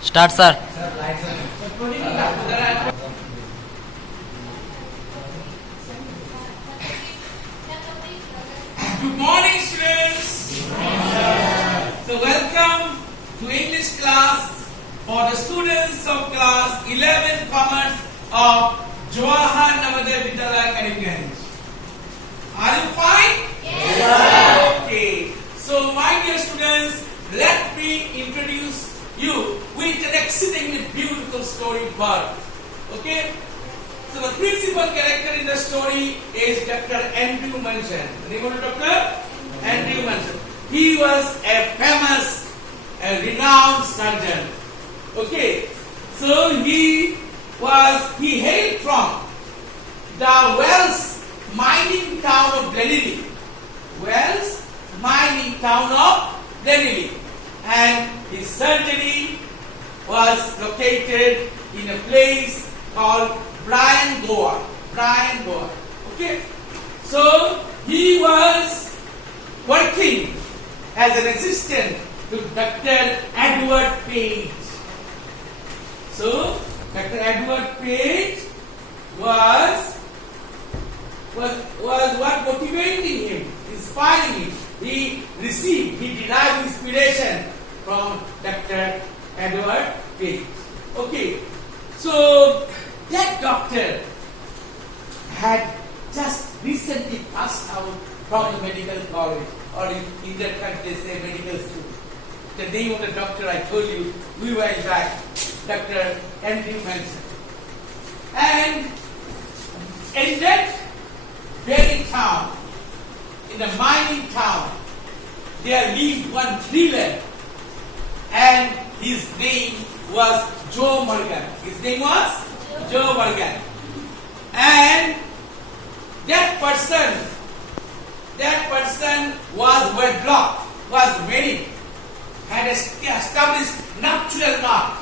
Start, sir. Good morning, students. So welcome to English class for the students of class 11 Commerce of Jawahar Navodaya Vidyalaya Karimganj. Are you fine? Yes. Okay. So my dear students, let me introduce you with an exceedingly beautiful story bird. Okay? So the principal character in the story is Dr. Andrew Manson. The name of the doctor? Andrew Manson. He was a famous, a renowned surgeon. Okay? So he hailed from the Wells mining town of Glenelg. Wells mining town of Glenelg. And his surgery was located in a place called Bryan, Goa. Okay. So he was working as an assistant to Dr. Edward Page. So Dr. Edward Page was what motivating him, inspiring him. He derived inspiration from Dr. Edward Page. Okay. So that doctor had just recently passed out from the medical college, or in that country they say medical school. The name of the doctor I told you we were back, Dr. Andrew Manson. And in that very town, in the mining town, there lived one driller, and his name was Joe Morgan. His name was Joe Morgan. And that person was wedlocked, was married, had established nuptial knot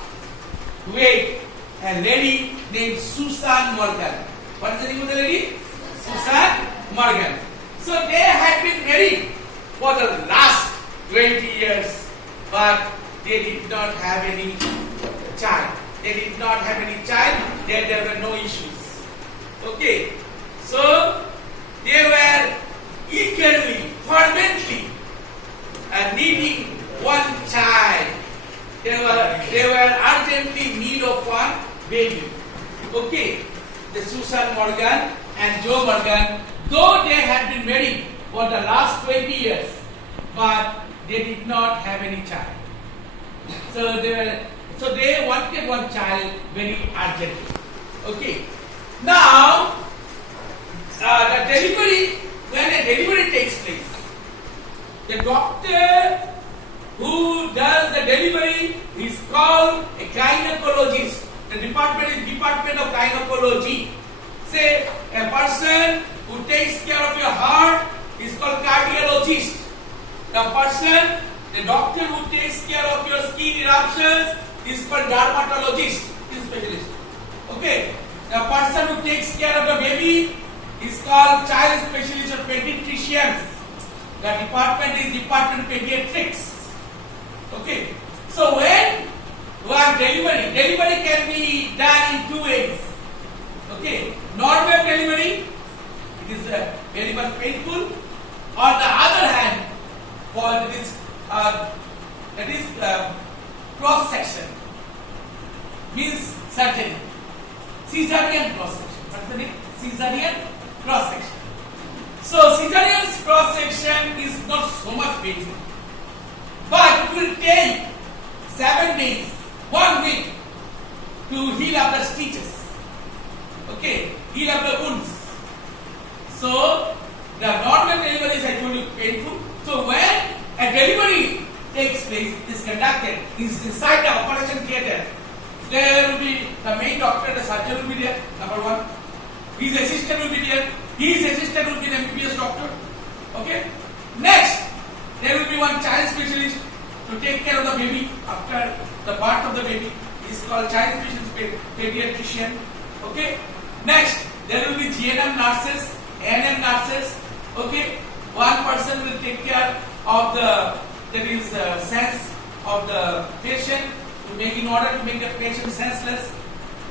with a lady named Susan Morgan. What is the name of the lady? Susan Morgan. So they had been married for the last 20 years, but they did not have any child. There were no issues. Okay. So they were eagerly, fervently needing one child. They were urgently in need of one baby. Okay. The Susan Morgan and Joe Morgan, though they had been married for the last 20 years, but they did not have any child. So they wanted one child very urgently. Okay. Now, when a delivery takes place, the doctor who does the delivery is called a gynecologist. The department is Department of Gynecology. Say a person who takes care of your heart is called cardiologist. The doctor who takes care of your skin eruptions is called dermatologist, is specialist. Okay. The person who takes care of the baby is called child specialist or pediatrician. The department is Department of Pediatrics. Okay. So when delivery can be done in two ways. Okay. Normal delivery, it is very much painful. On the other hand, that is cross section, means surgery. Caesarean cross section. What's the name? Caesarean cross section. So caesarean cross section is not so much painful, but it will take 7 days, 1 week to heal up the stitches. Okay, heal up the wounds. So the normal delivery is actually painful. So when a delivery takes place, is conducted, is inside the operation theatre, there will be the main doctor, the surgeon will be there, number one. His assistant will be there. His assistant will be the MBBS doctor. Okay. Next, there will be one child specialist to take care of the baby after the birth of the baby. He is called child specialist pediatrician. Okay. Next, there will be GNM nurses, ANM nurses. Okay. One person will take care of the sense of the patient, to in order to make the patient senseless,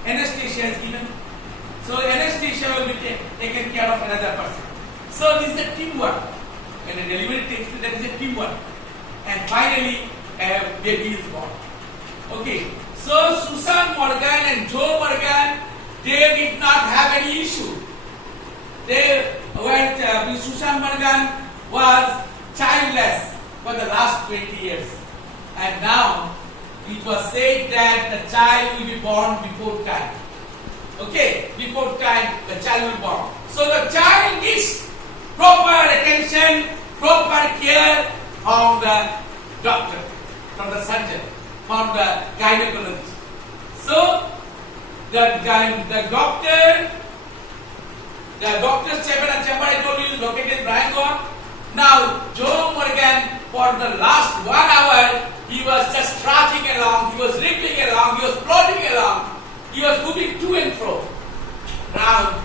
anesthesia is given. So anesthesia will be taken care of another person. So this is a teamwork. When a delivery takes place, that is a teamwork. And finally, a baby is born. Okay. So Susan Morgan and Joe Morgan, they did not have any issue. Susan Morgan was childless for the last 20 years. And now it was said that the child will be born before time. Okay, before time the child will be born. So the child needs proper attention, proper care from the doctor, from the surgeon, from the gynecologist. So the doctor's chamber I told you is located in Rangoon. Now Joe Morgan, for the last 1 hour, he was just trudging along, he was rippling along, he was plodding along, he was moving to and fro around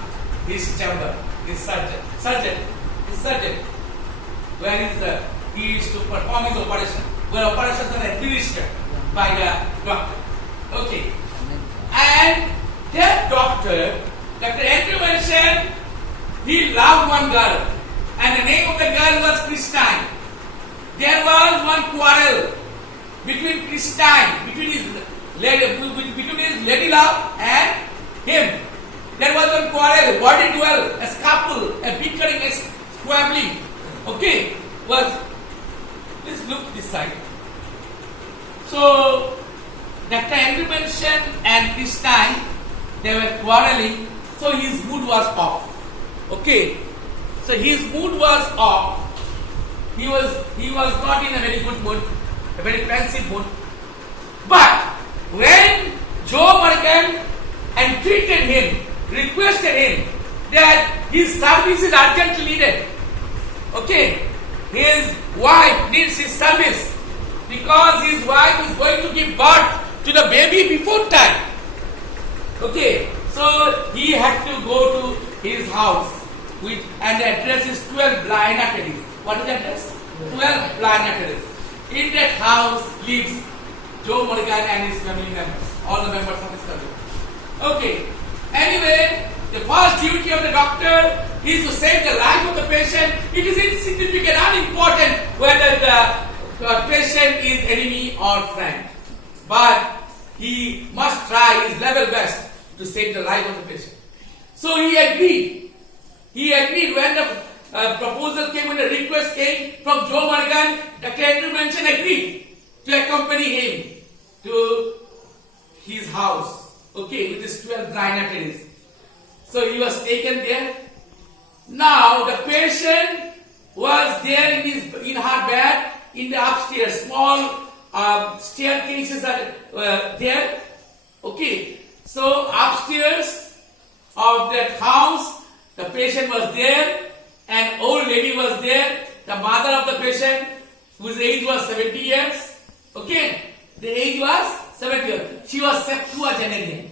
his chamber, his surgeon, where he is to perform his operation, where operations are administered by the doctor. Okay. And that doctor, Dr. Andrew mentioned, he loved one girl, and the name of the girl was Christine. There was one quarrel between Christine, between his lady love and him. There was one quarrel, worded duel, a scuffle, a bickering, a squabbling. Okay, please look this side. So Dr. Andrew mentioned and Christine, they were quarreling, so his mood was off. Okay, so his mood was off. He was not in a very good mood, a very pensive mood. But when Joe Morgan entreated him, requested him that his service is urgently needed. Okay, his wife needs his service because his wife is going to give birth to the baby before time. Okay, so he had to go to his house, and the address is 12 Blina Terrace. What is the address? 12 Blina Terrace. In that house lives Joe Morgan and his family members, all the members of his family. Okay, anyway, the first duty of the doctor is to save the life of the patient. It is insignificant, unimportant whether the patient is enemy or friend. But he must try his level best to save the life of the patient. So he agreed. He agreed when the proposal came, when the request came from Joe Morgan, Dr. Andrew Mention agreed to accompany him to his house. Okay, with his 12 Blina Terrace. So he was taken there. Now the patient was there in her bed in the upstairs. Small staircases are there. Okay, so upstairs of that house, the patient was there. An old lady was there, the mother of the patient, whose age was 70 years. Okay, the age was 70 years. She was septuagenarian.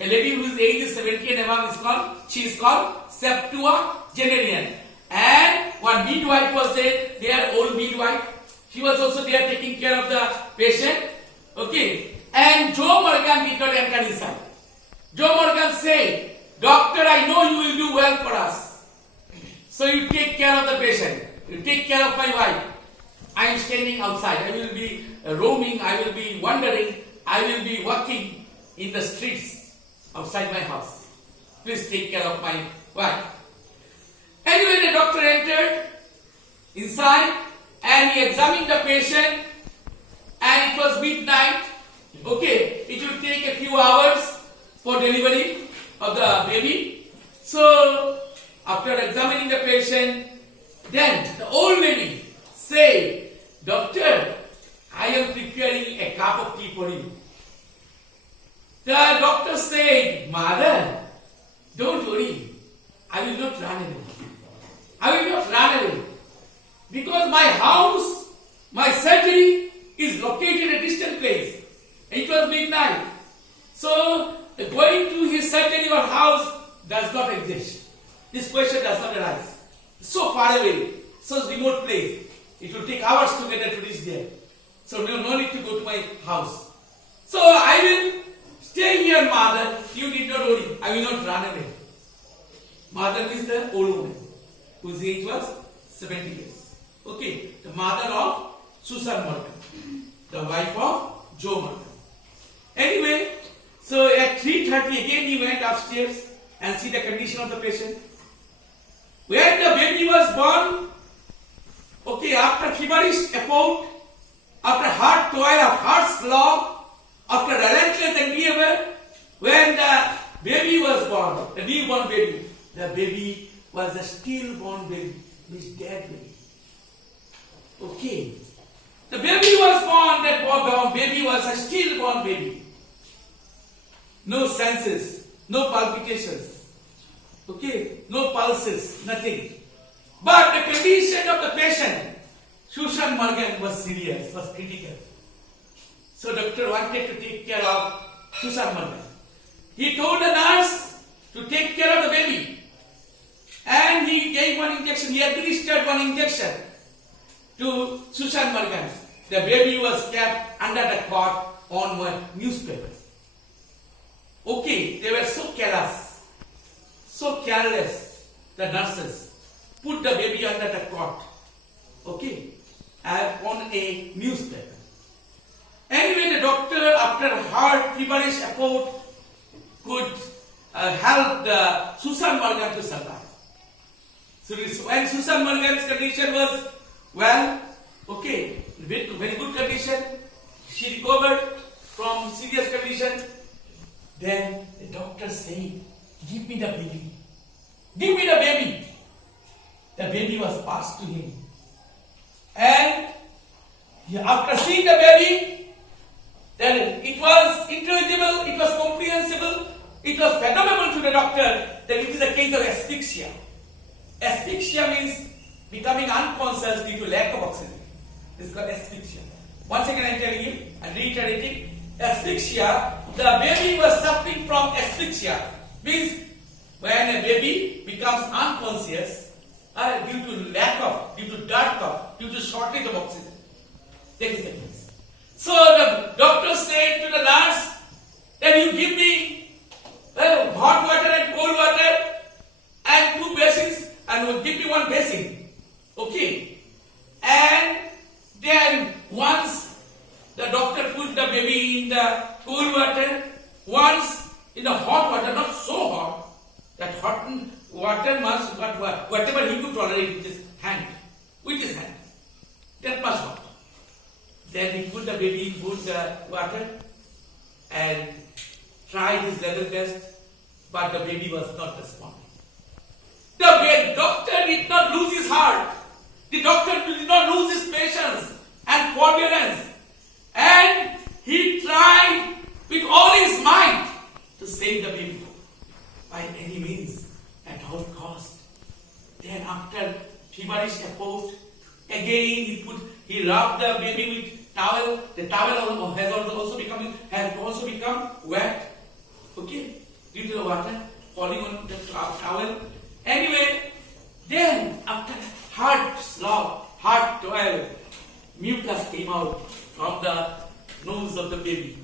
A lady whose age is 70 and above she is called septuagenarian. And one midwife was there, old midwife. She was also there taking care of the patient. Okay, and Joe Morgan did not enter inside. Joe Morgan said, "Doctor, I know you will do well for us. So you take care of the patient. You take care of my wife. I am standing outside. I will be roaming. I will be wandering. I will be walking in the streets outside my house. Please take care of my wife." Anyway, the doctor entered inside and he examined the patient, and it was midnight. Okay, it will take a few hours for delivery of the baby. So after examining the patient, then the old lady said, "Doctor, I am preparing a cup of tea for you." The doctor said, "Mother, don't worry, I will not run away. I will not run away. Because my house, my surgery is located in a distant place. It was midnight. So going to his surgery or house does not exist. This question does not arise. So far away, so remote place. It will take hours together to reach there. So no need to go to my house. So I will stay here, mother. You need not worry. I will not run away. Mother is the old woman whose age was 70 years. Okay, the mother of Susan Morgan, the wife of Joe Morgan. Anyway, so at 3:30 again he went upstairs and see the condition of the patient. When the baby was born, okay, after feverish effort, after hard toil, hard slog, after relentless endeavor, when the baby was born, the newborn baby, the baby was a stillborn baby, means dead baby. Okay, the baby was born, that baby was a stillborn baby. No senses, no palpitations. Okay, no pulses, nothing. But the condition of the patient, Susan Morgan, was serious, was critical. So doctor wanted to take care of Susan Morgan. He told the nurse to take care of the baby. And he gave one injection, he administered one injection to Susan Morgan. The baby was kept under the cot on one newspaper. Okay, they were so careless, so careless, the nurses put the baby under the cot, okay, on a newspaper. Anyway, the doctor, after hard feverish effort, could help the Susan Morgan to survive. So when Susan Morgan's condition was well, okay, very good condition, she recovered from serious condition. Then the doctor said, "Give me the baby. Give me the baby." The baby was passed to him. And after seeing the baby, then it was intelligible, it was comprehensible, it was fathomable to the doctor that it is a case of asphyxia. Asphyxia means becoming unconscious due to lack of oxygen. This is called asphyxia. Once again I am telling you and reiterating, asphyxia, the baby was suffering from asphyxia. Means when a baby becomes unconscious due to lack of, due to dearth of, due to shortage of oxygen. That is the case. So the doctor said to the nurse that you give me hot water and cold water and 2 basins and will give me 1 basin. Okay. And then once the doctor put the baby in the cool water, once in the hot water, not so hot, that hot water must, whatever he could tolerate with his hand, that much hot. Then he put the baby in cool water and tried his level best, but the baby was not responding. The doctor did not lose his heart. The doctor did not lose his patience and forbearance. And he tried with all his might to save the baby by any means, at all cost. Then after feverish effort, again he rubbed the baby with towel. The towel has also become wet. Okay, due to the water falling on the towel. Anyway, then after hard slog, hard toil, mucus came out from the nose of the baby,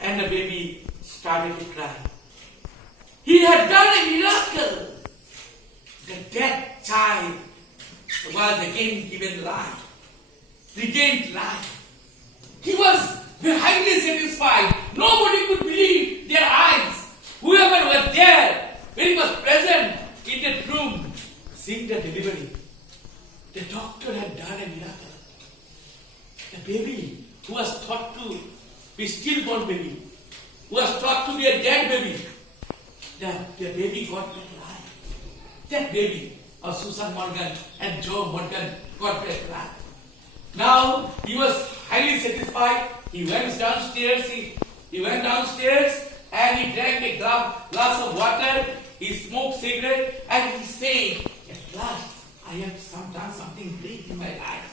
and the baby started to cry. He had done a miracle. The dead child was again given life, regained life. He was highly satisfied. Nobody could believe their eyes. Whoever was there, when he was present in that room, seeing the delivery, the doctor had done a miracle. The baby who was thought to be stillborn baby, who was thought to be a dead baby, the baby got back life. That baby of Susan Morgan and Joe Morgan got back life. Now he was highly satisfied. He went downstairs. He went downstairs and he drank a glass of water. He smoked cigarette and he said, "At last, I have done something great in my life.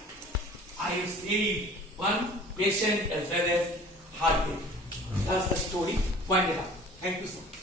I have saved one patient as well as heartbeat." That's the story. Wind it up. Thank you so much.